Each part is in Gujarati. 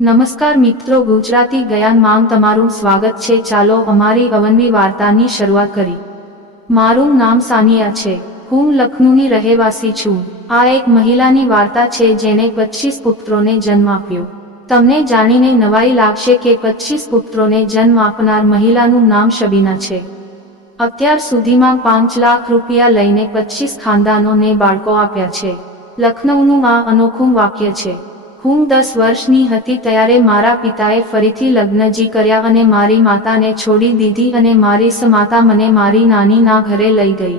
નમસ્કાર મિત્રો, ગુજરાતી જ્ઞાનમાં તમારું સ્વાગત છે। ચાલો અમારી અવનવી વાર્તાની શરૂઆત કરી। મારું નામ સાનિયા છે। હું લખનૌની રહેવાસી છું। આ એક મહિલાની વાર્તા છે જેણે 25 પુત્રોને જન્મ આપ્યો। તમને જાણીને નવાઈ લાગશે કે 25 પુત્રોને જન્મ આપનાર મહિલાનું નામ શબીના છે। અત્યાર સુધીમાં 5 લાખ રૂપિયા લઈને 25 ખાનદાનોને બાળકો આપ્યા છે। લખનૌનું આ અનોખું વાક્ય છે। હું 10 વર્ષની હતી ત્યારે મારા પિતાએ ફરીથી લગ્નજી કર્યા અને મારી માતાને છોડી દીધી અને મારી માતા મને મારી નાનીના ઘરે લઈ ગઈ,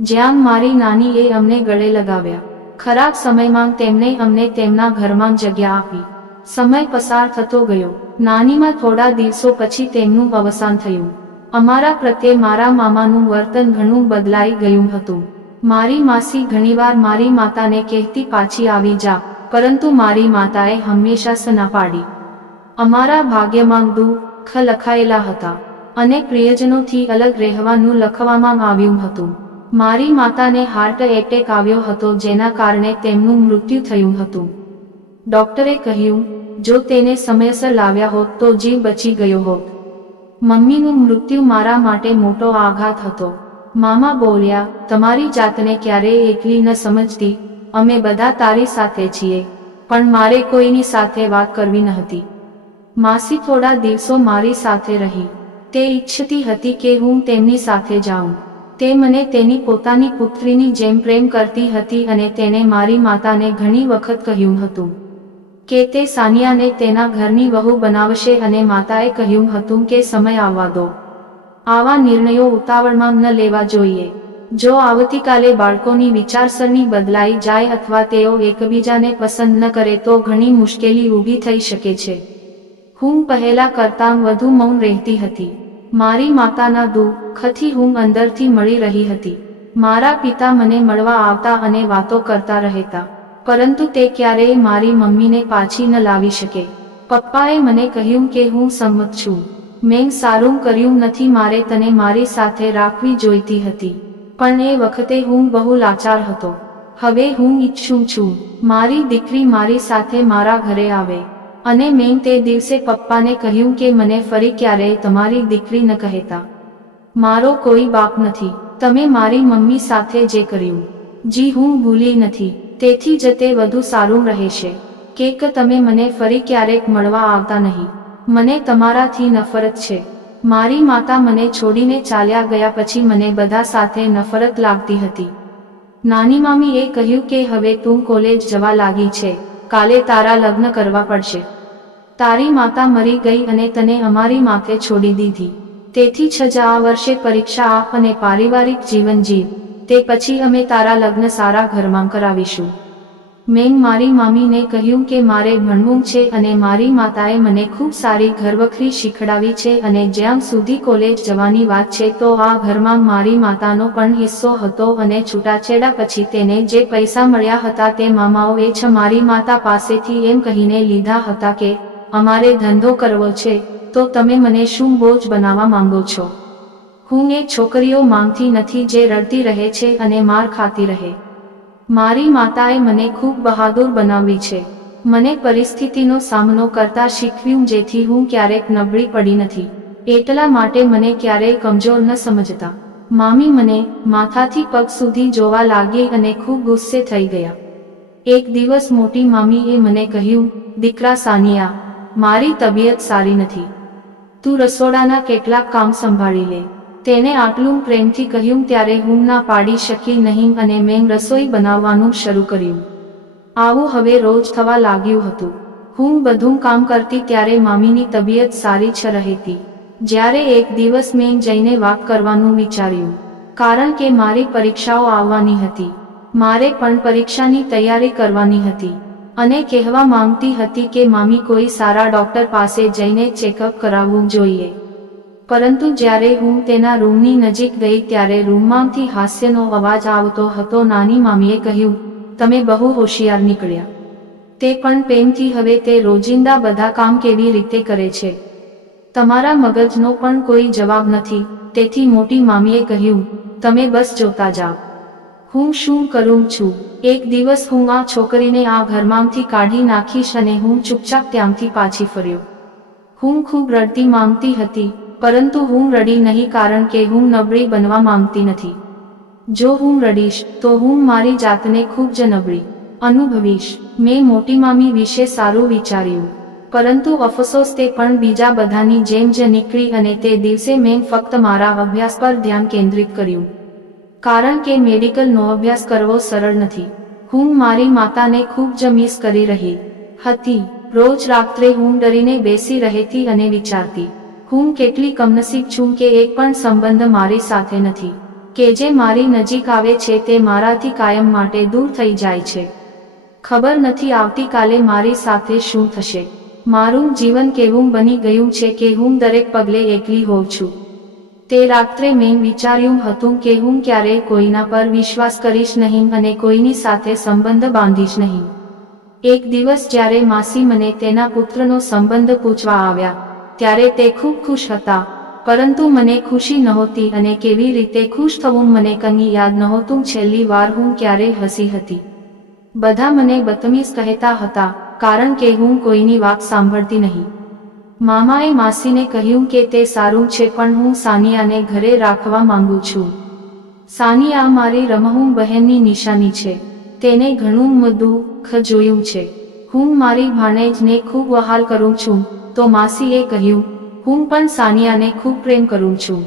જ્યાં મારી નાનીએ અમને ગળે લગાવ્યા। ખરાબ સમયમાં તેમણે અમને તેમના ઘરમાં જગ્યા આપી। સમય પસાર થતો ગયો। નાનીમાં થોડા દિવસો પછી તેમનું અવસાન થયું। અમારા પ્રત્યે મારા મામાનું વર્તન ઘણું બદલાઈ ગયું હતું। મારી માસી ઘણીવાર મારી માતાને કહેતી પાછી આવી જા, પરંતુ મારી માતાએ હંમેશા ના પાડી। અમારા ભાગ્યમાં દુઃખ લખાયેલા હતા અને પ્રિયજનોથી અલગ રહેવાનું લખવામાં આવ્યું હતું। મારી માતાને હાર્ટ એટેક આવ્યો હતો, જેના કારણે તેમનું મૃત્યુ થયું હતું। ડોક્ટરે કહ્યું જો તેને સમયસર લાવ્યા હોત તો જીવ બચી ગયો હોત। મમ્મીનું મૃત્યુ મારા માટે મોટો આઘાત હતો। મામા બોલ્યા, તમારી જાતને ક્યારેય એકલી ન સમજતી, અમે બધા તારી સાથે છીએ, પણ મારે કોઈની સાથે વાત કરવી ન હતી। માસી થોડા દિવસો મારી સાથે રહી। તે ઈચ્છતી હતી કે હું તેમની સાથે જાઉં। તે મને તેની પોતાની પુત્રીની જેમ પ્રેમ કરતી હતી અને તેણે મારી માતાને ઘણી વખત કહ્યું હતું કે તે સાનિયાને તેના ઘરની વહુ બનાવશે અને માતાએ કહ્યું હતું કે સમય આવવા દો। આવા નિર્ણયો ઉતાવળમાં ન લેવા જોઈએ। જો આવતીકાલે બાળકોની વિચારસરણી બદલાઈ જાય અથવા તેઓ એકબીજાને પસંદ ન કરે તો ઘણી મુશ્કેલી ઊભી થઈ શકે છે। હું પહેલા કરતાં વધુ મૌન રહેતી હતી। મારી માતાના દુઃખથી હું અંદરથી મળી રહી હતી। મારા પિતા મને મળવા આવતા અને વાતો કરતા રહેતા, પરંતુ તે ક્યારેય મારી મમ્મીને પાછી ન લાવી શકે। પપ્પાએ મને કહ્યું કે હું સંમત છું। મેં સારું કર્યું નથી, મારે તને મારી સાથે રાખવી જોઈતી હતી, પણ એ વખતે હું બહુ લાચાર હતો। હવે હું ઈચ્છું છું મારી દીકરી મારી સાથે મારા ઘરે આવે, અને મેં તે દિવસે પપ્પાને કહ્યું કે મને ફરી ક્યારેય તમારી દીકરી ન કહેતા। મારો કોઈ બાપ નથી। તમે મારી મમ્મી સાથે જે કર્યું, જી હું ભૂલી નથી, તેથી જ તે વધુ સારું રહેશે કે તમે મને ફરી ક્યારેક મળવા આવતા નહીં। મને તમારાથી નફરત છે। મારી માતા મને છોડીને ચાલ્યા ગયા પછી મને બધા સાથે નફરત લાગતી હતી। નાની મામીએ કહ્યું કે હવે તું કોલેજ જવા લાગી છે, કાલે તારા લગ્ન કરવા પડશે। તારી માતા મરી ગઈ અને તને અમારી માથે છોડી દીધી, તેથી જ આ વર્ષે પરીક્ષા આપ અને પારિવારિક જીવન જીવ, તે પછી અમે તારા લગ્ન સારા ઘરમાં કરાવીશું। મેં મારી મામીને કહ્યું કે મારે ભણવું છે અને મારી માતાએ મને ખૂબ સારી ઘરવખરી શીખડાવી છે અને જ્યાં સુધી કોલેજ જવાની વાત છે તો આ ઘરમાં મારી માતાનો પણ હિસ્સો હતો અને છૂટાછેડા પછી તેને જે પૈસા મળ્યા હતા તે મામાઓએ જ મારી માતા પાસેથી એમ કહીને લીધા હતા કે અમારે ધંધો કરવો છે તો તમે મને શું બોજ બનાવવા માંગો છો? હું એ છોકરીઓ માંગતી નથી જે રડતી રહે છે અને માર ખાતી રહે। મારી માતાએ મને ખૂબ બહાદુર બનાવી છે। મને પરિસ્થિતિનો સામનો કરતા શીખવ્યું જેથી હું ક્યારેક નબળી પડી નથી, એટલા માટે મને ક્યારેય કમજોર ન સમજતા। મામી મને માથાથી પગ સુધી જોવા લાગી અને ખૂબ ગુસ્સે થઈ ગયા। એક દિવસ મોટી મામીએ મને કહ્યું, દીકરા સાનિયા, મારી તબિયત સારી નથી, તું રસોડાના કેટલાક કામ સંભાળી લે। તેને આટલું પ્રેમથી કહ્યું ત્યારે હું ના પાડી શકી નહીં અને મેં રસોઈ બનાવવાનું શરૂ કર્યું। આવું હવે રોજ થવા લાગ્યું હતું। હું બધું કામ કરતી ત્યારે મામીની તબિયત સારી જ રહેતી। જ્યારે એક દિવસ મેં જઈને વાત કરવાનું વિચાર્યું, કારણ કે મારી પરીક્ષાઓ આવવાની હતી, મારે પણ પરીક્ષાની તૈયારી કરવાની હતી અને કહેવા માંગતી હતી કે મામી કોઈ સારા ડોક્ટર પાસે જઈને ચેકઅપ કરાવવું જોઈએ। પરંતુ જ્યારે હું તેના રૂમની નજીક ગઈ ત્યારે રૂમમાંથી હાસ્યનો અવાજ આવતો હતો। નાની મામીએ કહ્યું, તમે બહુ હોશિયાર નીકળ્યા। તે પણ પ્રેમથી। હવે તે રોજિંદા બધા કામ કેવી રીતે કરે છે? તમારા મગજનો પણ કોઈ જવાબ નથી। તેથી મોટી મામીએ કહ્યું, તમે બસ જોતા જાઓ। હું શું કરું છું? એક દિવસ હું આ છોકરીને આ ઘરમાંથી કાઢી નાખીશ અને હું ચૂપચાપ ત્યાંથી પાછી ફર્યો. હું ખૂબ રડતી માંગતી હતી, પરંતુ હું રડી નહીં કારણ કે હું નબળી બનવા માંગતી નથી. જો હું રડીશ તો હું મારી જાતને ખૂબ જ નબળી અનુભવીશ. મેં મોટી મામી વિશે સારું વિચાર્યું, પરંતુ અફસોસ તે પણ બીજા બધાની જેમ જ નીકળી અને તે દિવસે મેં ફક્ત મારા અભ્યાસ પર ધ્યાન કેન્દ્રિત કર્યું. કારણ કે મેડિકલનો અભ્યાસ કરવો સરળ નથી. હું મારી માતાને ખૂબ જ મિસ કરી રહી હતી. રોજ રાત્રે હું ડરીને બેસી રહેતી અને વિચારતી, હું કેટલી કમનસીબ છું કે એક પણ સંબંધ મારી સાથે નથી, કે જે મારી નજીક આવે છે તે મારાથી કાયમ માટે દૂર થઈ જાય છે. ખબર નથી આવતીકાલે મારી સાથે શું થશે. મારું જીવન કેવું બની ગયું છે કે હું દરેક પગલે એકલી હોઉં છું. તે રાત્રે મેં વિચાર્યું હતું કે હું ક્યારેય કોઈના પર વિશ્વાસ કરીશ નહીં અને કોઈની સાથે સંબંધ બાંધીશ નહીં. એક દિવસ જ્યારે માસી મને તેના પુત્રનો સંબંધ પૂછવા આવ્યા, ત્યારે તે ખૂબ ખુશ હતા, પરંતુ મને ખુશી નહોતી અને કેવી રીતે ખુશ થવું મને કંઈ યાદ નહોતું. છેલ્લી વાર હું ક્યારે હસી હતી. બધા મને બદતમીઝ કહેતા હતા કારણ કે હું કોઈની વાત સાંભળતી નહીં. મામાએ માસીને કહ્યું કે તે સારું છે, પણ હું સાનિયાને ઘરે રાખવા માંગુ છું. સાનિયા મારી રમહૂમ બહેનની નિશાની છે. તેને ઘણું દુઃખ જોયું છે. હું મારી ભાણેજને ખૂબ વહાલ કરું છું. તો માસીએ કહ્યું, હું પણ સાનિયાને ખૂબ પ્રેમ કરું છું.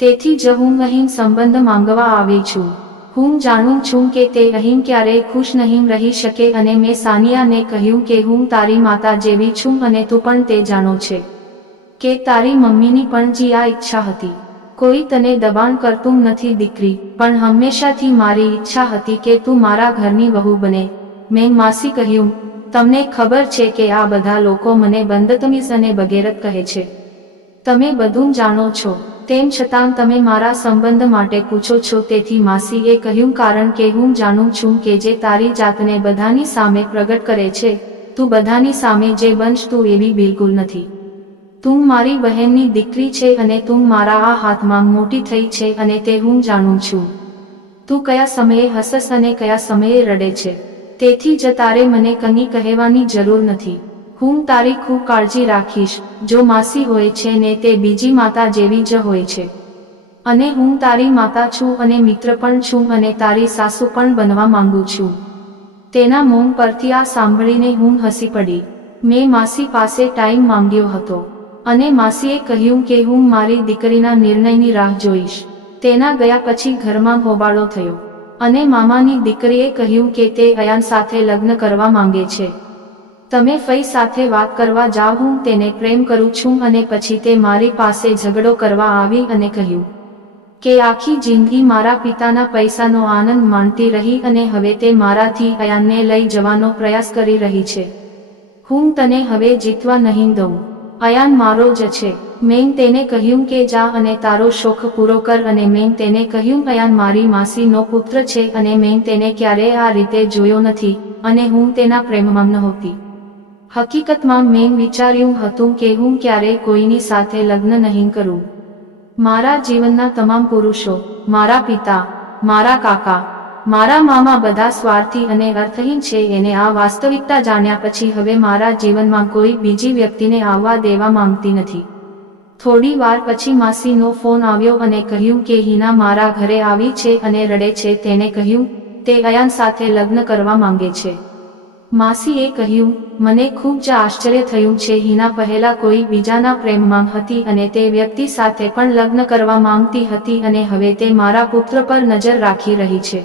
તેથી જ હું અહીં સંબંધ માંગવા આવી છું. હું જાણું છું કે તે અહીં ક્યારેય ખુશ નહીં રહી શકે અને મેં સાનિયાને કહ્યું કે હું તારી માતા જેવી છું અને તું પણ તે જાણો છે કે તારી મમ્મીની પણ જી આ ઈચ્છા હતી. કોઈ તને દબાણ કરતું નથી દીકરી, પણ હંમેશાથી મારી ઈચ્છા હતી કે તું મારા ઘરની વહુ બને. મેં માસી કહ્યું, તમને ખબર છે કે આ બધા લોકો મને બદતમીઝ અને બગેરત કહે છે. તમે બધું જાણો છો, તેમ છતાં તમે મારા સંબંધ માટે પૂછો છો. તેથી માસીએ કહ્યું, કારણ કે હું જાણું છું કે જે તારી જાતને બધાની સામે પ્રગટ કરે છે, તું બધાની સામે જે બનશ તું એવી બિલકુલ નથી. તું મારી બહેનની દીકરી છે અને તું મારા આ હાથમાં મોટી થઈ છે અને તે હું જાણું છું. તું કયા સમયે હસસ અને કયા સમયે રડે છે, તેથી જ તારે મને કંઈ કહેવાની જરૂર નથી. હું તારી ખૂબ કાળજી રાખીશ. જો માસી હોય છે ને તે બીજી માતા જેવી જ હોય છે, અને હું તારી માતા છું અને મિત્ર પણ છું અને તારી સાસુ પણ બનવા માંગુ છું. તેના મોં પરથી આ સાંભળીને હું હસી પડી. મેં માસી પાસે ટાઈમ માંગ્યો હતો અને માસીએ કહ્યું કે હું મારી દીકરીના નિર્ણયની રાહ જોઈશ. તેના ગયા પછી ઘરમાં હોબાળો થયો અને મામાની દીકરીએ કહ્યું કે તે અયાન સાથે લગ્ન કરવા માંગે છે. તમે ફઈ સાથે વાત કરવા જાઓ, હું તેને પ્રેમ કરું છું. અને પછી તે મારી પાસે ઝઘડો કરવા આવી અને કહ્યું કે આખી જિંદગી મારા પિતાના પૈસાનો આનંદ માણતી રહી અને હવે તે મારાથી અયાનને લઈ જવાનો પ્રયાસ કરી રહી છે. હું તને હવે જીતવા નહીં દઉં. અયાન મારો જ છે. મેં તેને કહ્યું કે જા અને તારો શોખ પૂરો કર. અને મેં તેને કહ્યું, અયાન મારી માસીનો પુત્ર છે અને મેં તેને ક્યારેય આ રીતે જોયો નથી અને હું તેના પ્રેમમાં નહોતી. હકીકતમાં મેં વિચાર્યું હતું કે હું ક્યારેય કોઈની સાથે લગ્ન નહીં કરું. મારા જીવનના તમામ પુરુષો, મારા પિતા, મારા કાકા, મારા મામા બધા સ્વાર્થી અને અર્થહીન છે. એને આ વાસ્તવિકતા જાણ્યા પછી હવે મારા જીવનમાં કોઈ બીજી વ્યક્તિને આવવા દેવા માંગતી નથી. થોડી વાર પછી માસીનો ફોન આવ્યો અને કહ્યું કે હિના મારા ઘરે આવી છે અને રડે છે. તેને કહ્યું તે અયાન સાથે લગ્ન કરવા માંગે છે. માસીએ કહ્યું, મને ખૂબ જ આશ્ચર્ય થયું છે. હિના પહેલા કોઈ બીજાના પ્રેમમાં હતી અને તે વ્યક્તિ સાથે પણ લગ્ન કરવા માંગતી હતી અને હવે તે મારા પુત્ર પર નજર રાખી રહી છે.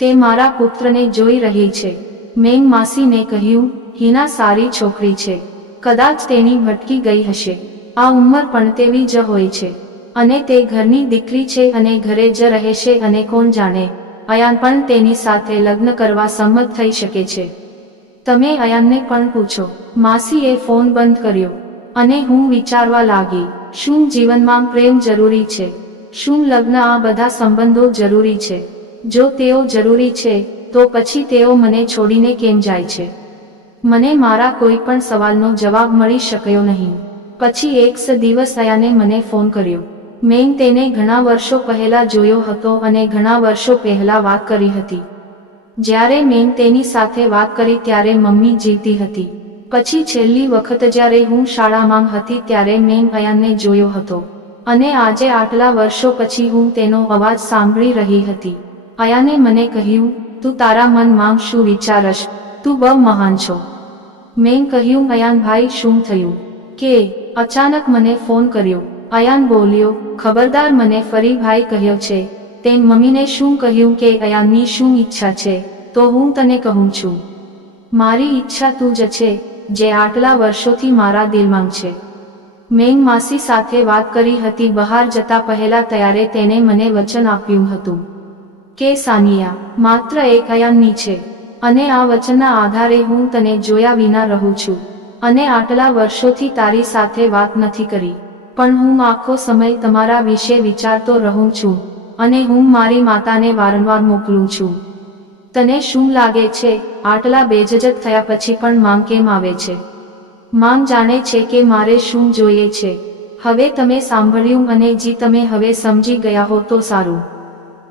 તે મારા પુત્રને જોઈ રહી છે. મેં માસીને કહ્યું, હિના સારી છોકરી છે. કદાચ તેની ભટકી ગઈ હશે. આ ઉંમર પણ તેવી જ હોય છે અને તે ઘરની દીકરી છે અને ઘરે જ રહેશે અને કોણ જાણે અયાન પણ તેની સાથે લગ્ન કરવા સંમત થઈ શકે છે. તમે અયાનને પણ પૂછો. માસીએ ફોન બંધ કર્યો અને હું વિચારવા લાગી, શું જીવનમાં પ્રેમ જરૂરી છે? શું લગ્ન આ બધા સંબંધો જરૂરી છે? જો તેઓ જરૂરી છે તો પછી તેઓ મને છોડીને કેમ જાય છે? મને મારા કોઈ પણ સવાલનો જવાબ મળી શક્યો નહીં. પછી એક દિવસ અયાને મને ફોન કર્યો મેં તેને ઘણા વર્ષો પહેલા જોયો હતો અને ઘણા વર્ષો પહેલા વાત કરી હતી. જ્યારે મેં તેની સાથે વાત કરી ત્યારે મમ્મી જીવતી હતી. પછી છેલ્લી વખત જ્યારે હું શાળામાં હતી ત્યારે મેં અયાનને જોયો હતો અને આજે આટલા વર્ષો પછી હું તેનો અવાજ સાંભળી રહી હતી. અયાને મને કહ્યું, તું તારા મનમાં શું વિચારશ? તું બહુ મહાન છો. મેં કહ્યું, અયાન ભાઈ શું થયું કે અચાનક મને ફોન કર્યો? અયાન બોલ્યો, ખબરદાર મને ફરી ભાઈ કહ્યો છે. તે મમ્મીને શું કહ્યું કે અયાનની શું ઈચ્છા છે તો હું તને કહું છું. મારી ઈચ્છા તું જ છે જે આટલા વર્ષોથી મારા દિલમાં છે. મેં માસી સાથે વાત કરી હતી બહાર જતા પહેલા ત્યારે તેને મને વચન આપ્યું હતું કે સાનિયા માત્ર એક અયાનની છે અને આ વચનના આધારે હું તને જોયા વિના રહું છું અને આટલા વર્ષોથી તારી સાથે વાત નથી કરી પણ હું આખો સમય તમારા વિશે વિચારતો રહું છું અને હું મારી માતાને વારંવાર મોકલું છું. તને શું લાગે છે આટલા બેજજત થયા પછી પણ માંગ કેમ આવે છે? માંગ જાણે છે કે મારે શું જોઈએ છે. હવે તમે સાંભળ્યું અને જી તમે હવે સમજી ગયા હો તો સારું.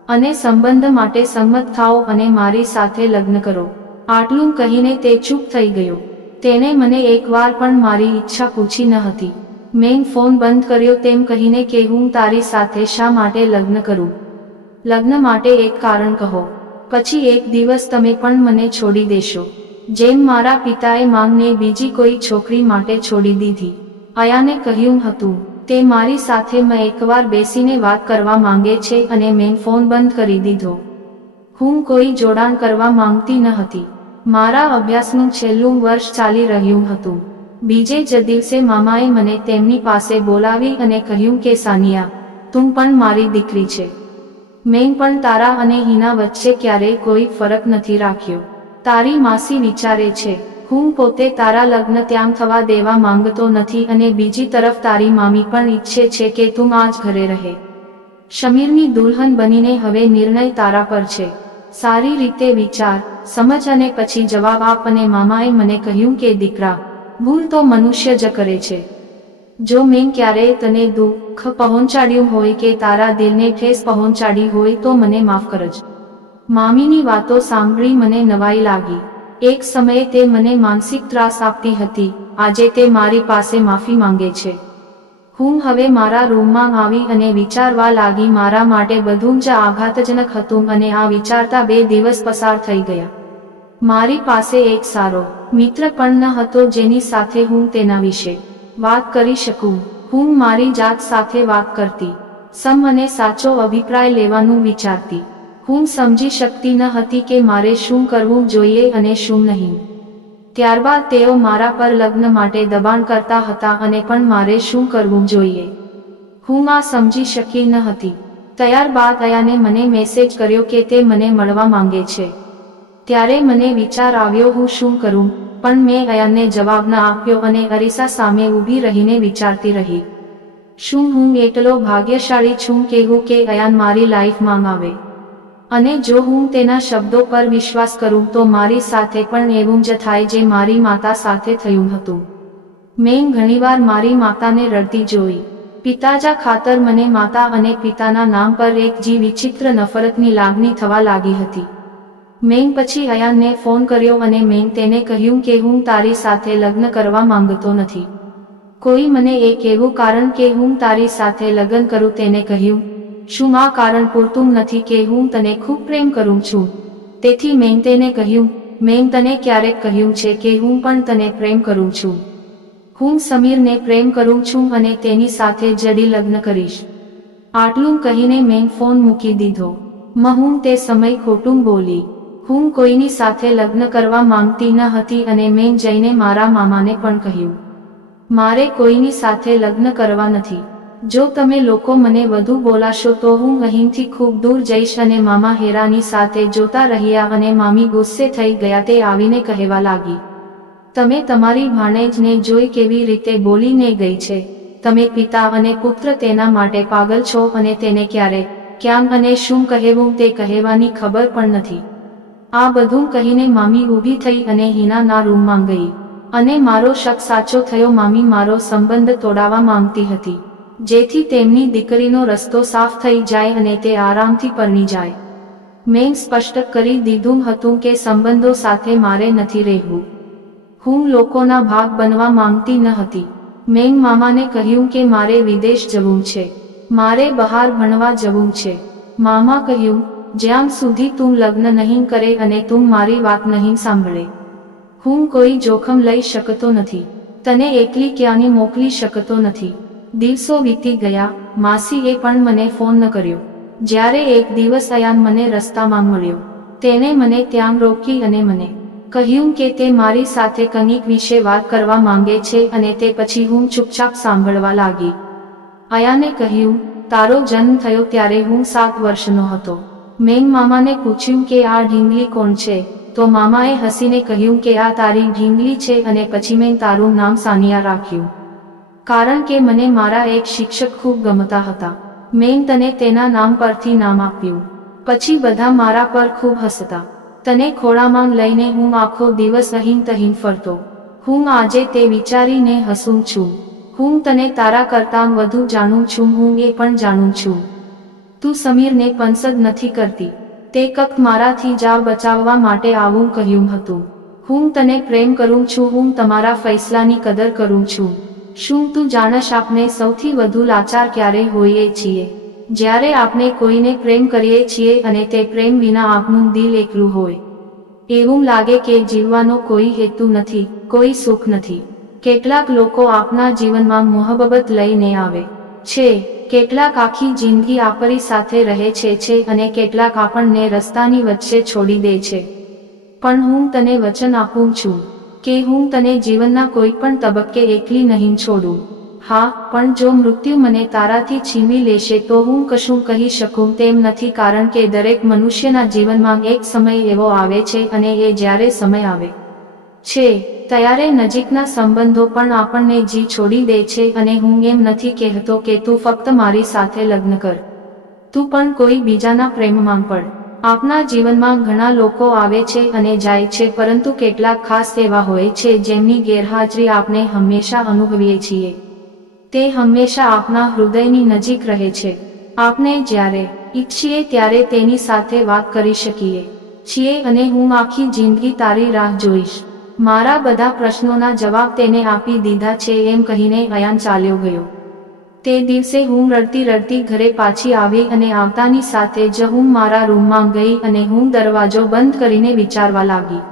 અને સંબંધ માટે સંમત થાઓ અને મારી સાથે લગ્ન કરો. આટલું કહીને તે ચૂપ થઈ ગયો. તેને મને એકવાર પણ મારી ઈચ્છા પૂછી ન હતી. મેં ફોન બંધ કર્યો તેમ કહીને કે હું તારી સાથે શા માટે લગ્ન કરું? લગ્ન માટે એક કારણ કહો. પછી એક દિવસ તમે પણ મને છોડી દેશો જેમ મારા પિતાએ માંગને બીજી કોઈ છોકરી માટે છોડી દીધી. અયાને કહ્યું હતું તે મારી સાથે મેં એકવાર બેસીને વાત કરવા માંગે છે અને મેં ફોન બંધ કરી દીધો. હું કોઈ જોડાણ કરવા માંગતી ન હતી. મારા અભ્યાસનું છેલ્લું વર્ષ ચાલી રહ્યું હતું. બીજે જ દિવસે મામાએ મને તેમની પાસે બોલાવી અને કહ્યું કે સાનિયા તું પણ મારી દીકરી છે. મેં પણ તારા અને હિના વચ્ચે ક્યારેય કોઈ ફરક નથી રાખ્યો. તારી માસી વિચારે છે હું પોતે તારા લગ્ન ત્યાં થવા દેવા માંગતો નથી અને બીજી તરફ તારી મામી પણ ઈચ્છે છે કે તું આ જ ઘરે રહે. શમીરની દુલ્હન બનીને હવે નિર્ણય તારા પર છે. સારી રીતે વિચાર સમજ અને પછી જવાબ આપ. અને મામાએ મને કહ્યું કે દીકરા ભૂલ તો મનુષ્ય જ કરે છે. જો મેં ક્યારેય તને દુઃખ પહોંચાડ્યું હોય કે તારા દિલને ઠેસ પહોંચાડી હોય તો મને માફ કરજ. મામીની વાતો સાંભળી મને નવાઈ લાગી. એક સમયે તે મને માનસિક ત્રાસ આપતી હતી, આજે તે મારી પાસે માફી માંગે છે. હું હવે મારા રૂમમાં આવી અને વિચારવા લાગી મારા માટે બધું જ આઘાતજનક હતું અને આ વિચારતા 2 દિવસ પસાર થઈ ગયા. મારી પાસે એક સારો મિત્ર પણ ન હતો જેની સાથે હું તેના વિશે વાત કરી શકું. હું મારી જાત સાથે વાત કરતી, સમ અને સાચો અભિપ્રાય લેવાનું વિચારતી. હું સમજી શકતી ન હતી કે મારે શું કરવું જોઈએ અને શું નહીં. ત્યારબાદ તેઓ મારા પર લગ્ન માટે દબાણ કરતા હતા અને પણ મારે શું કરવું જોઈએ હું આ સમજી શકી ન હતી. ત્યારબાદ અયાને મને મેસેજ કર્યો કે તે મને મળવા માંગે છે. ત્યારે મને વિચાર આવ્યો હું શું કરું, પણ મેં અયાનને જવાબ ન આપ્યો અને અરીસા સામે ઊભી રહીને વિચારતી રહી. શું હું એટલો ભાગ્યશાળી છું કે હું કે અયાન મારી લાઈફમાં આવે? અને જો હું તેના શબ્દો પર વિશ્વાસ કરું તો મારી સાથે પણ એવું જ થાય જે મારી માતા સાથે થયું હતું. મેં ઘણીવાર મારી માતાને રડતી જોઈ. પિતાજા ખાતર મને માતા અને પિતાના નામ પર એક વિચિત્ર નફરતની લાગણી થવા લાગી હતી. મેં પછી અયાનને ફોન કર્યો અને મેં તેને કહ્યું કે હું તારી સાથે લગ્ન કરવા માંગતો નથી. કોઈ મને એક એવું કારણ કે હું તારી સાથે લગ્ન કરું. તેને કહ્યું, શું આ કારણ પૂરતું નથી કે હું તને ખૂબ પ્રેમ કરું છું? તેથી મેં તેને કહ્યું, મેં તને ક્યારેક કહ્યું છે કે હું પણ તને પ્રેમ કરું છું? હું સમીરને પ્રેમ કરું છું અને તેની સાથે જડી લગ્ન કરીશ. આટલું કહીને મેં ફોન મૂકી દીધો. હું તે સમય ખોટું બોલી. હું કોઈની સાથે લગ્ન કરવા માંગતી ન હતી અને મેં જઈને મારા મામાને પણ કહ્યું, મારે કોઈની સાથે લગ્ન કરવા નથી. જો તમે લોકો મને વધુ બોલાશો તો હું અહીંથી ખૂબ દૂર જઈશ. અને મામા હેરાની સાથે જોતા રહ્યા અને મામી ગુસ્સે થઈ ગયા. તે આવીને કહેવા લાગી, તમે તમારી ભાણેજને જોઈ કેવી રીતે બોલીને ગઈ છે? તમે પિતા અને પુત્ર તેના માટે પાગલ છો અને તેને ક્યારે ક્યાં અને શું કહેવું તે કહેવાની ખબર પણ નથી. આ બધું કહીને મામી ઊભી થઈ અને હિનાના રૂમમાં ગઈ અને મારો શક સાચો થયો. મામી મારો સંબંધ તોડાવવા માંગતી હતી. જેથી તેમની દીકરીનો રસ્તો સાફ થઈ જાય અને તે આરામથી પરણી જાય. મેં સ્પષ્ટ કરી દીધું હતું કે સંબંધો સાથે મારે નથી રહેવું. હું લોકોના ભાગ બનવા માંગતી ન હતી. મેં મામાને કહ્યું કે મારે વિદેશ જવું છે, મારે બહાર ભણવા જવું છે. મામા કહ્યું, જ્યાં સુધી તું લગ્ન નહીં કરે અને તું મારી વાત નહીં સાંભળે, હું કોઈ જોખમ લઈ શકતો નથી. તને એકલી ક્યાંય મોકલી શકતો નથી. દિવસો વીતી ગયા. માસીએ પણ મને ફોન ન કર્યો. જ્યારે એક દિવસ અયાન મને રસ્તામાં મળ્યો. તેણે મને ત્યાં રોકી અને મને કહ્યું કે તે મારી સાથે કંઈક વિશે વાત કરવા માંગે છે અને તે પછી હું ચૂપચાપ સાંભળવા લાગી. અયાને કહ્યું, તારો જન્મ થયો ત્યારે હું 7 વર્ષનો હતો. મેં મામાને પૂછ્યું કે આ ઢીંગલી કોણ છે? તો મામાએ હસીને કહ્યું કે આ તારી ઢીંગલી છે અને પછી મેં તારું નામ સાનિયા રાખ્યું. કારણ કે મને મારા એક શિક્ષક ખૂબ ગમતા હતા. મેં તને તેના નામ પરથી નામ આપ્યું. પછી બધા મારા પર ખૂબ હસતા. તને ખોળામાં લઈને હું આખો દિવસ અહીં તહીં ફરતો. હું આજે તે વિચારીને હસું છું. હું તને તારા કરતાં વધુ જાણું છું. હું એ પણ જાણું છું તું સમીરને પસંદ નથી કરતી. તે કક મારાથી જાન બચાવવા માટે આવું કહ્યું હતું. હું તને પ્રેમ કરું છું. હું તમારા ફૈસલાની કદર કરું છું. શું તું જાણશ, આપણે સૌથી વધુ લાચાર ક્યારે હોઈએ છીએ? જ્યારે આપણે કોઈને પ્રેમ કરીએ છીએ અને તે પ્રેમ વિના આપણું દિલ એકલું હોય. એવું લાગે કે જીવવાનો કોઈ હેતુ નથી, કોઈ સુખ નથી. કેટલાક લોકો આપણા જીવનમાં મોહબ્બત લઈને આવે છે, કેટલાક આખી જિંદગી આપણી સાથે રહે છે અને કેટલાક આપણને રસ્તાની વચ્ચે છોડી દે છે. પણ હું તને વચન આપું છું કે હું તને જીવનના કોઈ પણ તબક્કે એકલી નહીં છોડું. હા, પણ જો મૃત્યુ મને તારાથી છીનવી લેશે તો હું કશું કહી શકું તેમ નથી, કારણ કે દરેક મનુષ્યના જીવનમાં એક સમય એવો આવે છે અને એ જ્યારે સમય આવે છે ત્યારે નજીકના સંબંધો પણ આપણને જી છોડી દે છે. અને હું એમ નથી કહેતો કે તું ફક્ત મારી સાથે લગ્ન કર, તું પણ કોઈ બીજાના પ્રેમમાં પડ. આપના જીવનમાં ઘણા લોકો આવે છે અને જાય છે, પરંતુ કેટલાક ખાસ એવા હોય છે જેમની ગેરહાજરી આપણે હંમેશા અનુભવીએ છીએ. તે હંમેશા આપના હૃદયની નજીક રહે છે. આપણે જ્યારે ઈચ્છીએ ત્યારે તેની સાથે વાત કરી શકીએ છીએ અને હું આખી જિંદગી તારી રાહ જોઈશ. મારા બધા પ્રશ્નોના જવાબ તેને આપી દીધા છે એમ કહીને અયાન ચાલ્યો ગયો. તે દિવસે હું રડતી રડતી ઘરે પાછી આવી અને આવતાની સાથે જ હું મારા રૂમમાં ગઈ અને હું દરવાજો બંધ કરીને વિચારવા લાગી.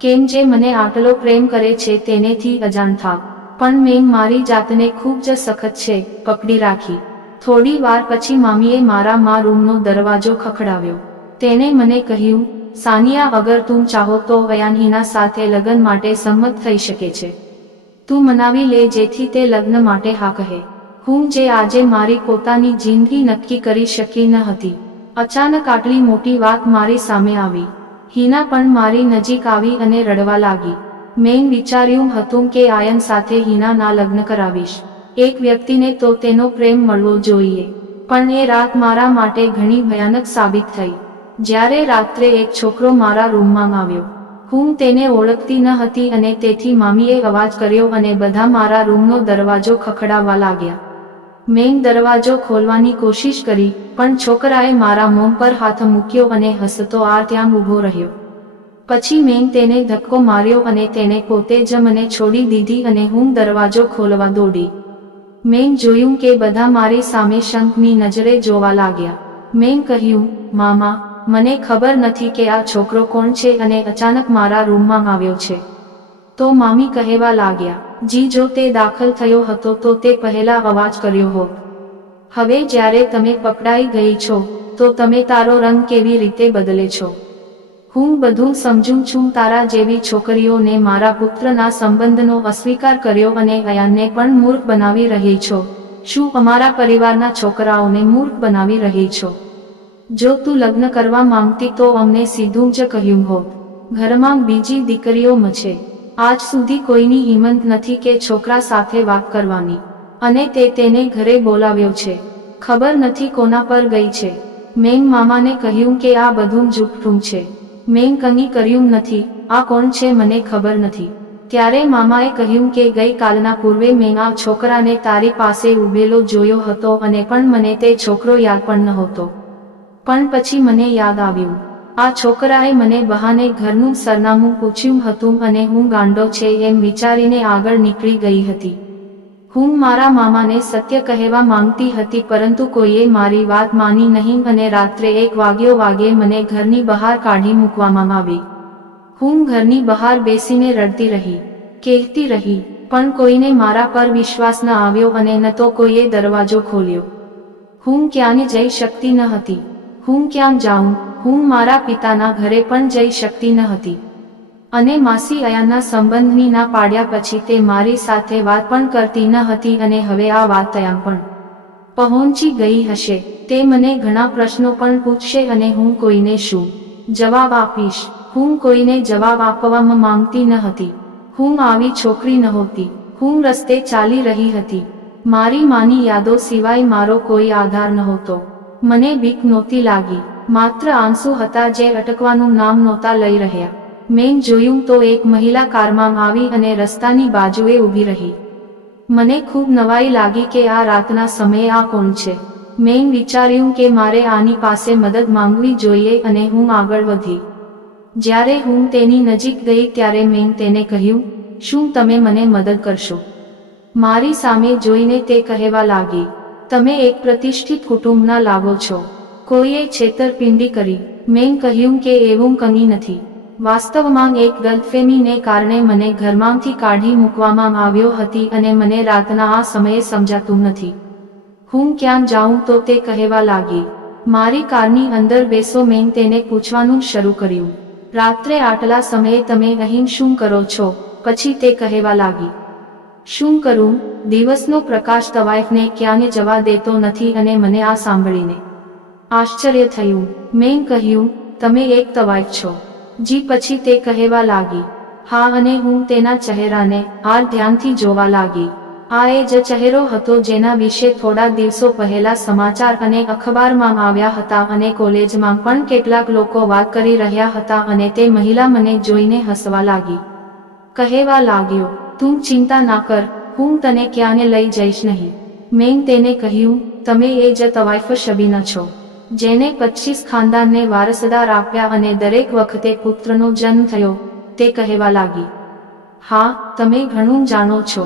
કેમ જે મને આટલો પ્રેમ કરે છે તેનેથી અજાણ થાક. પણ મેં મારી જાતને ખૂબ જ સખત છે પકડી રાખી. થોડી વાર પછી મામીએ મારા રૂમનો દરવાજો ખખડાવ્યો. તેને મને કહ્યું, સાનિયા, અગર તું ચાહો તો અયાન હિના સાથે લગ્ન માટે સંમત થઈ શકે છે. તું મનાવી લે જેથી તે લગ્ન માટે હા કહે. હું જે આજે મારી પોતાની જિંદગી નક્કી કરી શકી ન હતી. અચાનક આટલી મોટી વાત મારી સામે આવી. હિના પણ મારી નજીક આવી અને રડવા લાગી. મેં વિચાર્યું હતું કે આયન સાથે હિનાના લગ્ન કરાવીશ. એક વ્યક્તિને તો તેનો પ્રેમ મળવો જોઈએ. પણ એ રાત મારા માટે ઘણી ભયાનક સાબિત થઈ. જ્યારે રાત્રે એક છોકરો મારા રૂમમાં આવ્યો. હું તેને ઓળખતી ન હતી અને તેથી મામીએ અવાજ કર્યો અને બધા મારા રૂમનો દરવાજો ખખડાવવા લાગ્યા. મેં દરવાજો ખોલવાની કોશિશ કરી, પણ છોકરાએ મારા મોં પર હાથ મૂક્યો અને હસતો ત્યાં ઊભો રહ્યો. પછી મેં તેને ધક્કો માર્યો અને તેને પોતે જ મને છોડી દીધી અને હું દરવાજો ખોલવા દોડી. મેં જોયું કે બધા મારી સામે શંકની નજરે જોવા લાગ્યા. મેં કહ્યું, મામા, મને ખબર નથી કે આ છોકરો કોણ છે અને અચાનક મારા રૂમમાં આવ્યો છે. તો મામી કહેવા લાગ્યા, જી, જો તે દાખલ થયો હતો તો તે પહેલા અવાજ કર્યો હોત. હવે જ્યારે તમે પકડાઈ ગઈ છો તો તમે તારો રંગ કેવી રીતે બદલે છો? હું બધું સમજું છું. તારા જેવી છોકરીઓને મારા પુત્રના સંબંધનો અસ્વીકાર કર્યો અને અયાનને પણ મૂર્ખ બનાવી રહી છો. શું અમારા પરિવારના છોકરાઓને મૂર્ખ બનાવી રહી છો? જો તું લગ્ન કરવા માંગતી તો અમને સીધું જ કહ્યું હોત. ઘરમાં બીજી દીકરીઓ છે. આજ સુધી કોઈની હિંમત નથી કે છોકરા સાથે વાત કરવાની, અને તેને ઘરે બોલાવ્યો છે. ખબર નથી કોના પર ગઈ છે. મેં મામાને કહ્યું કે આ બધું જૂઠું છે. મેં કંઈ કર્યું નથી. આ કોણ છે મને ખબર નથી. ત્યારે મામાએ કહ્યું કે ગઈ કાલના પૂર્વે મેં આ છોકરાને તારી પાસે ઊભેલો જોયો હતો અને પણ મને તે છોકરો યાદ પણ નહોતો. પણ પછી મને યાદ આવ્યું, આ છોકરાએ મને બહાને ઘરનું સરનામું પૂછ્યું હતું અને હું ગાંડો છે એમ વિચારીને આગળ નીકળી ગઈ હતી. હું મારા મામાને સત્ય કહેવા માંગતી હતી પરંતુ કોઈએ મારી વાત માની નહીં અને રાત્રે 1 વાગ્યે મને ઘરની બહાર કાઢી મૂકવામાં આવી. હું ઘરની બહાર બેસીને રડતી રહી, કહેતી રહી, પણ કોઈને મારા પર વિશ્વાસ ન આવ્યો અને ન તો કોઈએ દરવાજો ખોલ્યો. હું ક્યાંય જઈ શકતી ન હતી. હું ક્યાં જાઉં? હું મારા પિતાના ઘરે પણ જઈ શકતી ન હતી. અને માસી અયાના સંબંધની ના પાડ્યા પછી તે મારી સાથે વાત પણ કરતી ન હતી અને હવે આ વાત ત્યાં પણ પહોંચી ગઈ હશે. તે મને ઘણા પ્રશ્નો પણ પૂછશે અને હું કોઈને શું જવાબ આપીશ? હું કોઈને જવાબ આપવામાં માંગતી ન હતી. હું આવી છોકરી નહોતી. હું રસ્તે ચાલી રહી હતી. મારી માની યાદો સિવાય મારો કોઈ આધાર નહોતો. મને બીક નહોતી લાગી, માત્ર આંસુ હતા જે અટકવાનું નામ નહોતા લઈ રહ્યા. મેં જોયું તો એક મહિલા કારમાં આવી અને રસ્તાની બાજુએ ઊભી રહી. મને ખૂબ નવાઈ લાગી કે આ રાતના સમયે આ કોણ છે. મેં વિચાર્યું કે મારે આની પાસે મદદ માંગવી જોઈએ અને હું આગળ વધી. જ્યારે હું તેની નજીક ગઈ ત્યારે મેં તેને કહ્યું, શું તમે મને મદદ કરશો? મારી સામે જોઈને તે કહેવા લાગી, તમે એક પ્રતિષ્ઠિત કુટુંબના લાગો છો. કોઈએ છેતરપિંડી કરી. મેં કહ્યું કે એવું કંઈ નથી. વાસ્તવમાં એક ગલતફહેમીને કારણે મને ઘરમાંથી કાઢી મૂકવામાં આવ્યો હતી અને મને રાતના આ સમયે સમજાતું નથી. હું ક્યાં જાઉં તો તે કહેવા લાગી, મારી કારની અંદર બેસો. મેં તેને પૂછવાનું શરૂ કર્યું, રાત્રે આટલા સમયે તમે અહીં શું કરો છો? પછી તે કહેવા લાગી, શું કરું? દિવસનો પ્રકાશ તવાઈફને ક્યાંય જવા દેતો નથી. અને મને આ સાંભળીને આશ્ચર્ય થયું. મેં કહ્યું, તમે એક તવાઈફ છો? જી. પછી તે કહેવા લાગી, હા. અને હું તેના ચહેરાને ધ્યાનથી જોવા લાગી. આ એ જ ચહેરો હતો જેના વિશે થોડા દિવસો પહેલા સમાચાર અને અખબારમાં આવ્યા હતા અને કોલેજમાં પણ કેટલાક લોકો વાત કરી રહ્યા હતા. અને તે મહિલા મને જોઈને હસવા લાગી. કહેવા લાગ્યો, તું ચિંતા ના કર, હું તને ક્યાંય લઈ જઈશ નહીં. મેં તેને કહ્યું, તમે એ જ તવાઈફ શબીના છો જેને 25 ખાનદાનને વારસદાર આપ્યા અને દરેક વખતે પુત્રનો જન્મ થયો? તે કહેવા લાગી, હા, તમે ઘણું જાણો છો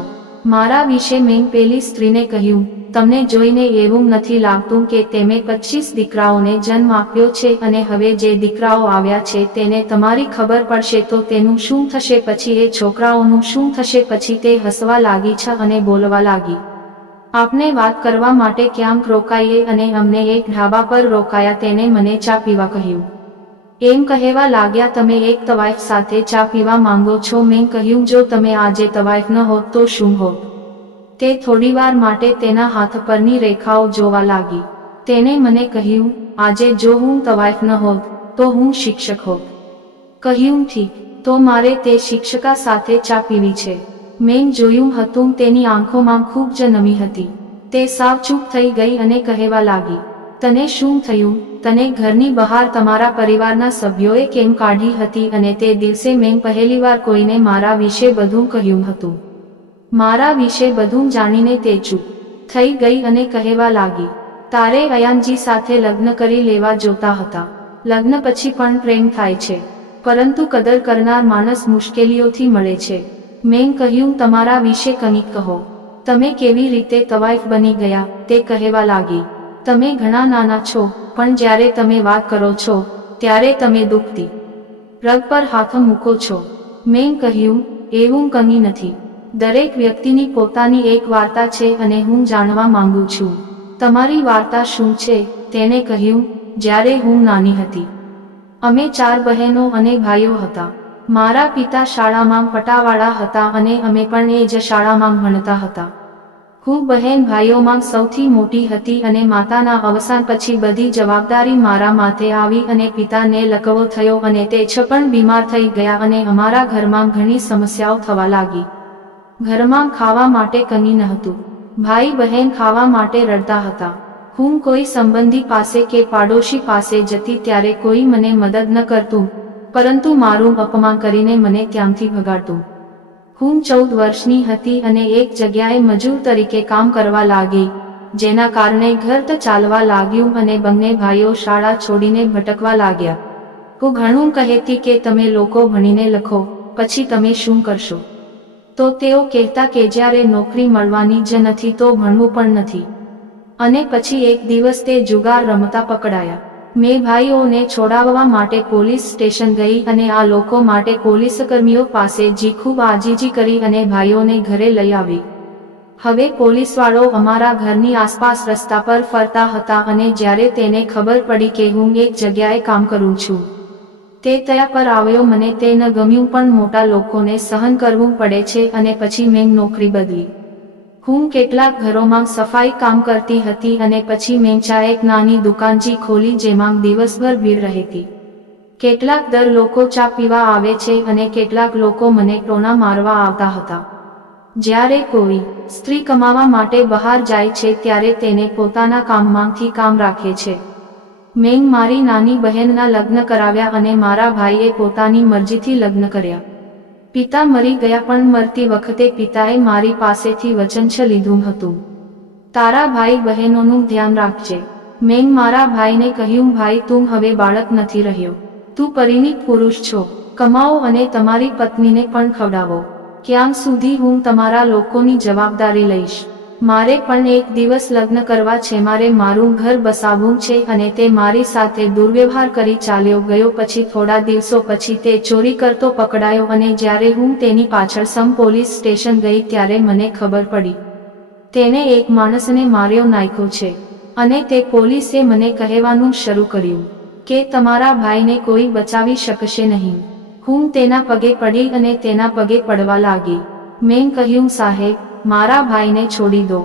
મારા વિશે. મેં પેલી સ્ત્રીને કહ્યું, તમને જોઈને એવું નથી લાગતું કે તમે 25 દીકરાઓને જન્મ આપ્યો છે અને હવે જે દીકરાઓ આવ્યા છે તેને તમારી ખબર પડશે તો તેનું શું થશે? પછી એ છોકરાઓનું શું થશે? પછી તે હસવા લાગી છે અને બોલવા લાગી, આપને વાત કરવા માટે ક્યાંક રોકાઈએ અને અમને એક ઢાબા પર રોકાયા. તેને મને ચા પીવા કહ્યું. એમ કહેવા લાગ્યા, તમે એક તવાઈફ સાથે ચા પીવા માંગો છો? મેં કહ્યું, જો તમે આજે તવાઈફ ન હોત તો શું હોત? તે થોડીવાર માટે તેના હાથ પરની રેખાઓ જોવા લાગી. તેને મને કહ્યું, આજે જો હું તવાઈફ ન હોત તો હું શિક્ષક હોત. કહ્યું, ઠીક, તો મારે તે શિક્ષકા સાથે ચા પીવી છે. મેં જોયું હતું તેની આંખોમાં ખૂબ જ નમી હતી. તે સાવ ચૂપ થઈ ગઈ અને કહેવા લાગી, તને શું થયું? તને ઘરની બહાર તમારા પરિવારના સભ્યોએ કેમ કાઢી હતી? અને તે દિવસે મેં પહેલીવાર કોઈને મારા વિશે બધું કહ્યું હતું. મારા વિશે બધું જાણીને તે ચૂપ થઈ ગઈ અને કહેવા લાગી, તારે અયાનજી સાથે લગ્ન કરી લેવા જોતા હતા. લગ્ન પછી પણ પ્રેમ થાય છે, પરંતુ કદર કરનાર માણસ મુશ્કેલીઓથી મળે છે. મેં કહ્યું, તમારા વિશે કંઈક કહો. તમે કેવી રીતે તવાઈફ બની ગયા? તે કહેવા લાગી, તમે ઘણા નાના છો પણ જ્યારે તમે વાત કરો છો ત્યારે તમે દુખતી રગ પર હાથ મૂકો છો. મેં કહ્યું, એવું કંઈ નથી. દરેક વ્યક્તિની પોતાની એક વાર્તા છે અને હું જાણવા માંગુ છું, તમારી વાર્તા શું છે? તેણે કહ્યું, જ્યારે હું નાની હતી અમે 4 બહેનો અને ભાઈઓ હતા. મારા પિતા શાળામાં પટાવાળા હતા અને અમે પણ એ જ શાળામાં ભણતા હતા. હું બહેન ભાઈઓમાં સૌથી મોટી હતી અને માતાના અવસાન પછી બધી જવાબદારી મારા માથે આવી અને પિતાને લકવો થયો અને તે પણ બીમાર થઈ ગયા અને અમારા ઘરમાં ઘણી સમસ્યાઓ થવા લાગી. ઘરમાં ખાવા માટે કંઈ નહોતું. ભાઈ બહેન ખાવા માટે રડતા હતા. હું કોઈ સંબંધી પાસે કે પાડોશી પાસે જતી ત્યારે કોઈ મને મદદ ન કરતું, પરંતુ મારું અપમાન કરીને મને ત્યાંથી ભગાડતું. હું 14 વર્ષની હતી અને એક જગ્યાએ મજૂર તરીકે કામ કરવા લાગી, જેના કારણે ઘર તો ચાલવા લાગ્યું અને બંને ભાઈઓ શાળા છોડીને ભટકવા લાગ્યા. હું ઘણું કહેતી કે તમે લોકો ભણીને લખો, પછી તમે શું કરશો? તો તેઓ કહેતા કે જ્યારે નોકરી મળવાની જ નથી તો ભણવું પણ નથી. અને પછી એક દિવસ તે જુગાર રમતા પકડાયા. મેં ભાઈઓને છોડાવવા માટે પોલીસ સ્ટેશન ગઈ અને આ લોકો માટે પોલીસકર્મીઓ પાસે ખૂબ આજીજી કરી અને ભાઈઓને ઘરે લઈ આવી. હવે પોલીસવાળો અમારા ઘરની આસપાસ રસ્તા પર ફરતા હતા અને જ્યારે તેને ખબર પડી કે હું એક જગ્યાએ કામ કરું છું, તે ત્યાં પર આવ્યો. મને તે ન ગમ્યું, પણ મોટા લોકોને સહન કરવું પડે છે અને પછી મેં નોકરી બદલી. હું કેટલાક ઘરોમાં સફાઈ કામ કરતી હતી અને પછી મેં એક નાની દુકાનજી ખોલી જેમાં દિવસભર ભીડ રહેતી. કેટલાક દર લોકો ચા પીવા આવે છે અને કેટલાક લોકો મને ટોણા મારવા આવતા હતા. જ્યારે કોઈ સ્ત્રી કમાવા માટે બહાર જાય છે ત્યારે તેને પોતાના કામમાંથી કામ રાખે છે. મેં મારી નાની બહેનના લગ્ન કરાવ્યા અને મારા ભાઈએ પોતાની મરજીથી લગ્ન કર્યા. પિતા મરી ગયા, પણ મરતી વખતે પિતાએ મારી પાસેથી વચન લીધું હતું, તારા ભાઈ બહેનોનું ધ્યાન રાખજે. મેં મારા ભાઈને કહ્યું, ભાઈ તું હવે બાળક નથી રહ્યો, તું પરિણીત પુરુષ છો, કમાઓ અને તમારી પત્નીને પણ ખવડાવો. ક્યાં સુધી હું તમારા લોકોની જવાબદારી લઈશ? મારે પણ એક દિવસ લગ્ન કરવા છે, મારે મારું ઘર બસાવવું છે. અને તે મારી સાથે દુર્વ્યવહાર કરી ચાલ્યો ગયો. પછી થોડા દિવસો પછી તે ચોરી કરતો પકડાયો અને જ્યારે હું તેની પાછળ પોલીસ સ્ટેશન ગઈ ત્યારે મને ખબર પડી તેને એક માણસને માર્યો નાખ્યો છે. અને તે પોલીસે મને કહેવાનું શરૂ કર્યું કે તમારા ભાઈને કોઈ બચાવી શકશે નહીં. હું તેના પગે પડી અને તેના પગે પડવા લાગી. મેં કહ્યું, સાહેબ, મારા ભાઈને છોડી દો,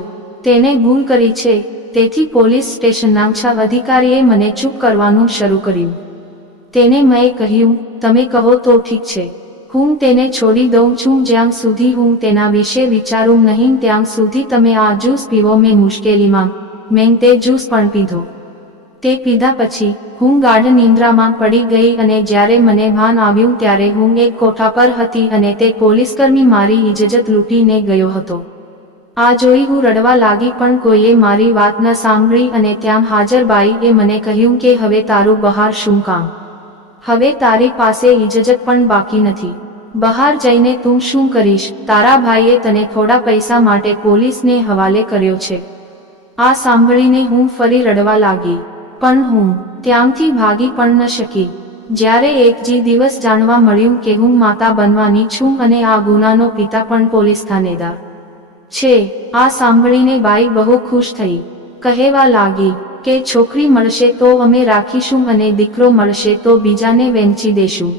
તેને ભૂલ કરી છે. તેથી પોલીસ સ્ટેશનના 6 અધિકારીએ મને ચૂપ કરવાનું શરૂ કર્યું. તેને મેં કહ્યું, તમે કહો તો ઠીક છે, હું તેને છોડી દઉં છું. જ્યાં સુધી હું તેના વિશે વિચારું નહીં ત્યાં સુધી તમે આ જ્યુસ પીવો. મેં મુશ્કેલીમાં મેં તે જ્યુસ પણ પીધો. તે પીધા પછી હું ગાઢ નિંદ્રામાં પડી ગઈ અને જ્યારે મને ભાન આવ્યું ત્યારે હું એક કોઠા પર હતી અને તે પોલીસકર્મી મારી ઇજ્જત લૂંટીને ગયો હતો. આ જોઈ હું રડવા લાગી, પણ કોઈએ મારી વાત ન સાંભળી અને ત્યાં હાજર બાઈએ મને કહ્યું કે હવે તારું બહાર શું કામ? હવે તારી પાસે ઇજ્જત પણ બાકી નથી. બહાર જઈને તું શું કરીશ? તારા ભાઈએ તને થોડા પૈસા માટે પોલીસને હવાલે કર્યો છે. આ સાંભળીને હું ફરી રડવા લાગી, પણ હું ત્યાંથી ભાગી પણ ન શકી. જ્યારે એક દિવસ જાણવા મળ્યું કે હું માતા બનવાની છું અને આ ગુનાનો પિતા પણ પોલીસ થાનેદાર છે. આ સાંભળીને બાઈ બહુ ખુશ થઈ. કહેવા લાગી કે છોકરી મળશે તો અમે રાખીશું અને દીકરો મળશે તો બીજાને વેચી દેશું.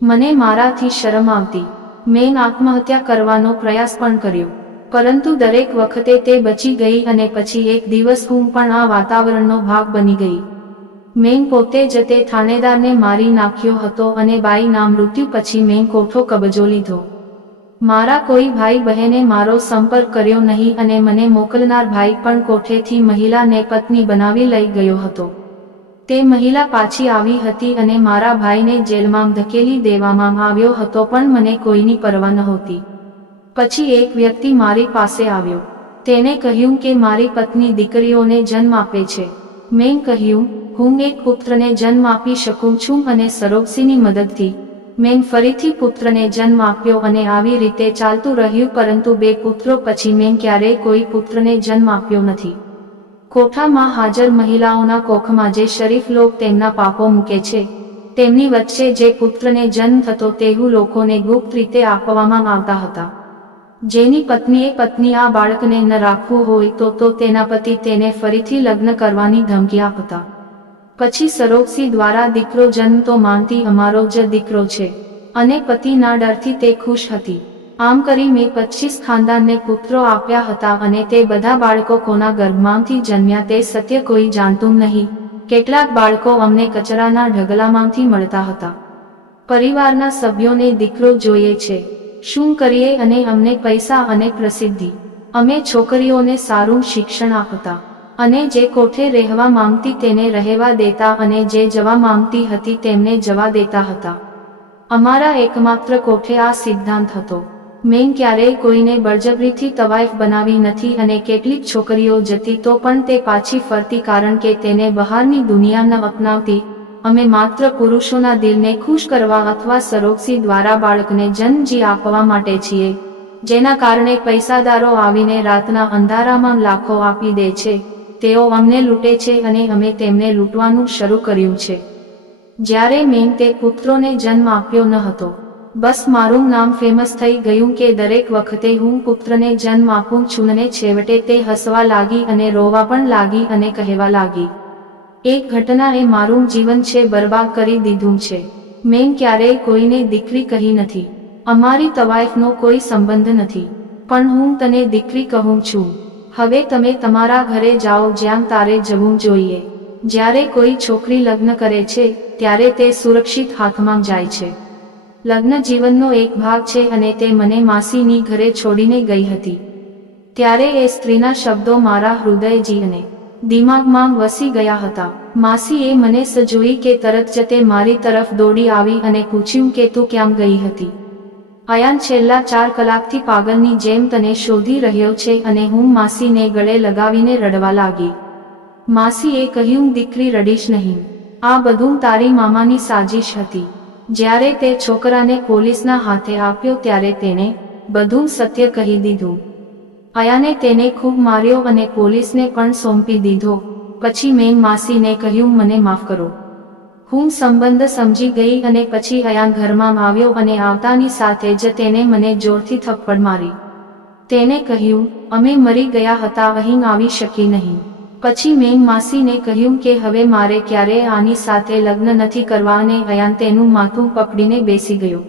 મને મારાથી શરમ આવતી. મેં આત્મહત્યા કરવાનો પ્રયાસ પણ કર્યો, પરંતુ દરેક વખતે તે બચી ગઈ અને પછી એક દિવસ હું પણ આ વાતાવરણનો ભાગ બની ગઈ. મેં પોતે જ તે થાણેદારને મારી નાખ્યો હતો અને બાઈના મૃત્યુ પછી મેં કોઠો કબજો લીધો. મારા કોઈ ભાઈ બહેને મારો સંપર્ક કર્યો નહીં અને મને મોકલનાર ભાઈ પણ કોઠેથી મહિલાને પત્ની બનાવી લઈ ગયો હતો. તે મહિલા પાછી આવી હતી અને મારા ભાઈને જેલમાં ધકેલી દેવામાં આવ્યો હતો, પણ મને કોઈની પરવા નહોતી. પછી એક વ્યક્તિ મારી પાસે આવ્યો. તેને કહ્યું કે મારી પત્ની દીકરીઓને જન્મ આપે છે. મેં કહ્યું, હું એક પુત્રને જન્મ આપી શકું છું અને સરોગસીની મદદથી મેં ફરીથી પુત્રને જન્મ આપ્યો અને આવી રીતે ચાલતું રહ્યું. પરંતુ 2 પુત્રો પછી મેં ક્યારેય કોઈ પુત્રને જન્મ આપ્યો નથી. કોઠામાં હાજર મહિલાઓના કોખમાં જે શરીફ લોક તેમના પાપો મૂકે છે, તેમની વચ્ચે જે પુત્રને જન્મ થતો તેવું લોકોને ગુપ્ત રીતે આપવામાં આવતા હતા. જેની પત્ની આ બાળકને ન રાખવું હોય તો તેના પતિ તેને ફરીથી લગ્ન કરવાની ધમકી આપતા. પછી સરોગસી દ્વારા દીકરો જન્મતો માનતી અમારો જ દીકરો છે અને પતિના ડરથી તે ખુશ હતી. આમ કરી મેં 25 ખાનદાનને પુત્રો આપ્યા હતા અને તે બધા બાળકો કોના ગર્ભમાંથી જન્મ્યા તે સત્ય કોઈ જાણતું નહીં. કેટલાક બાળકો અમને કચરાના ઢગલામાંથી મળતા હતા. પરિવારના સભ્યોને દીકરો જોઈએ છે, શું કરીએ? અને અમને પૈસા અને પ્રસિદ્ધિ. અમે છોકરીઓને સારું શિક્ષણ આપતા અને જે કોઠે રહેવા માંગતી તેને રહેવા દેતા અને જે જવા માંગતી હતી તેમને જવા દેતા હતા. અમારા એકમાત્ર કોઠે આ સિદ્ધાંત હતો. મેં ક્યારેય કોઈને બળજબરીથી તવાઈફ બનાવી નથી અને કેટલીક છોકરીઓ જતી તો પણ તે પાછી ફરતી કારણ કે તેને બહારની દુનિયા ન અપનાવતી. અમે માત્ર પુરુષોના દિલને ખુશ કરવા અથવા સરોગસી દ્વારા બાળકને જન્મ આપવા માટે છીએ, જેના કારણે પૈસાદારો આવીને રાતના અંધારામાં લાખો આપી દે છે. તેઓ અમને લૂંટે છે અને અમે તેમને લૂંટવાનું શરૂ કર્યું છે. જ્યારે મેં તે પુત્રોને જન્મ આપ્યો ન હતો, બસ મારું નામ ફેમસ થઈ ગયું કે દરેક વખતે હું પુત્રને જન્મ આપું છું અને છેવટે તે હસવા લાગી અને રોવા પણ લાગી અને કહેવા લાગી, એક ઘટનાએ મારું જીવન છે બરબાદ કરી દીધું છે. મેં ક્યારેય કોઈને દીકરી કહી નથી. અમારી તવાઈફનો કોઈ સંબંધ નથી. પણ હું તને દીકરી કહું છું. હવે તમે તમારા ઘરે જાઓ જ્યાં તારે જવું જોઈએ. જ્યારે કોઈ છોકરી લગ્ન કરે છે ત્યારે તે સુરક્ષિત હાથમાં જાય છે. લગ્ન જીવનનો એક ભાગ છે અને તે મને માસીની ઘરે છોડીને ગઈ હતી. ત્યારે એ સ્ત્રીના શબ્દો મારા હૃદય અને દિમાગમાં વસી ગયા હતા. માસીએ મને જોઈ કે તરત જ તે મારી તરફ દોડી આવી અને પૂછ્યું કે તું ક્યાં ગઈ હતી? અયાન છેલ્લા 4 કલાકથી પાગલની જેમ તને શોધી રહ્યો છે અને હું માસીને ગળે લગાવીને રડવા લાગી. માસીએ કહ્યું, દીકરી રડીશ નહીં. આ બધું તારી મામાની સાજિશ હતી. જ્યારે તે છોકરાને પોલીસના હાથે આપ્યો ત્યારે તેણે બધું સત્ય કહી દીધું. અયાને તેને ખૂબ માર્યો અને પોલીસને પણ સોંપી દીધો. પછી મેં માસીને કહ્યું, મને માફ કરો. હું સંબંધ સમજી ગઈ અને પછી અયાન ઘરમાં આવ્યો અને આવતાની સાથે જ તેને મને જોરથી થપ્પડ મારી. તેને કહ્યું, અમે મરી ગયા હતા, અહીં આવી શકી નહીં. પછી મેં માસીને કહ્યું કે હવે મારે ક્યારેય આની સાથે લગ્ન નથી કરવા અને અયાન તેનું માથું પકડીને બેસી ગયો.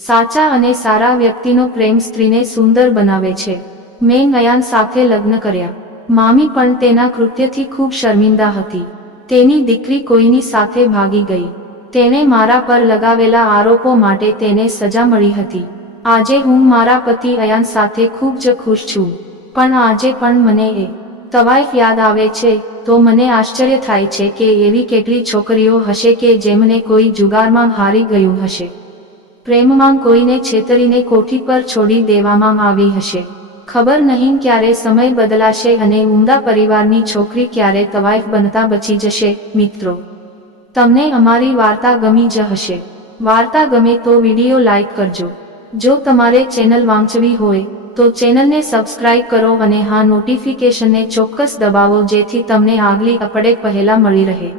સાચા અને સારા વ્યક્તિનો પ્રેમ સ્ત્રીને સુંદર બનાવે છે. મેં અયાન સાથે લગ્ન કર્યા. મામી પણ તેના કૃત્યથી ખૂબ શર્મિંદા હતી. તેની દીકરી કોઈની સાથે ભાગી ગઈ. તેણે મારા પર લગાવેલા આરોપો માટે તેને સજા મળી હતી. આજે હું મારા પતિ અયાન સાથે ખૂબ જ ખુશ છું. પણ આજે પણ મને એ તવાઈફ યાદ આવે છે તો મને આશ્ચર્ય થાય છે કે એવી કેટલી છોકરીઓ હશે કે જેમને કોઈ જુગારમાં હારી ગયું હશે, પ્રેમમાં કોઈને છેતરીને કોઠી પર છોડી દેવામાં આવી હશે. ખબર નહીં ક્યારે સમય બદલાશે અને ઉમદા પરિવારની છોકરી ક્યારે તવાઈફ બનતા બચી જશે. મિત્રો, તમને અમારી વાર્તા ગમી જ હશે. વાર્તા ગમે તો વિડીયો લાઈક કરજો. જો તમારે ચેનલ વાંચવી હોય તો ચેનલને સબસ્ક્રાઇબ કરો અને હા નોટિફિકેશનને ચોક્કસ દબાવો જેથી તમને આગલી અપડેટ પહેલા મળી રહે.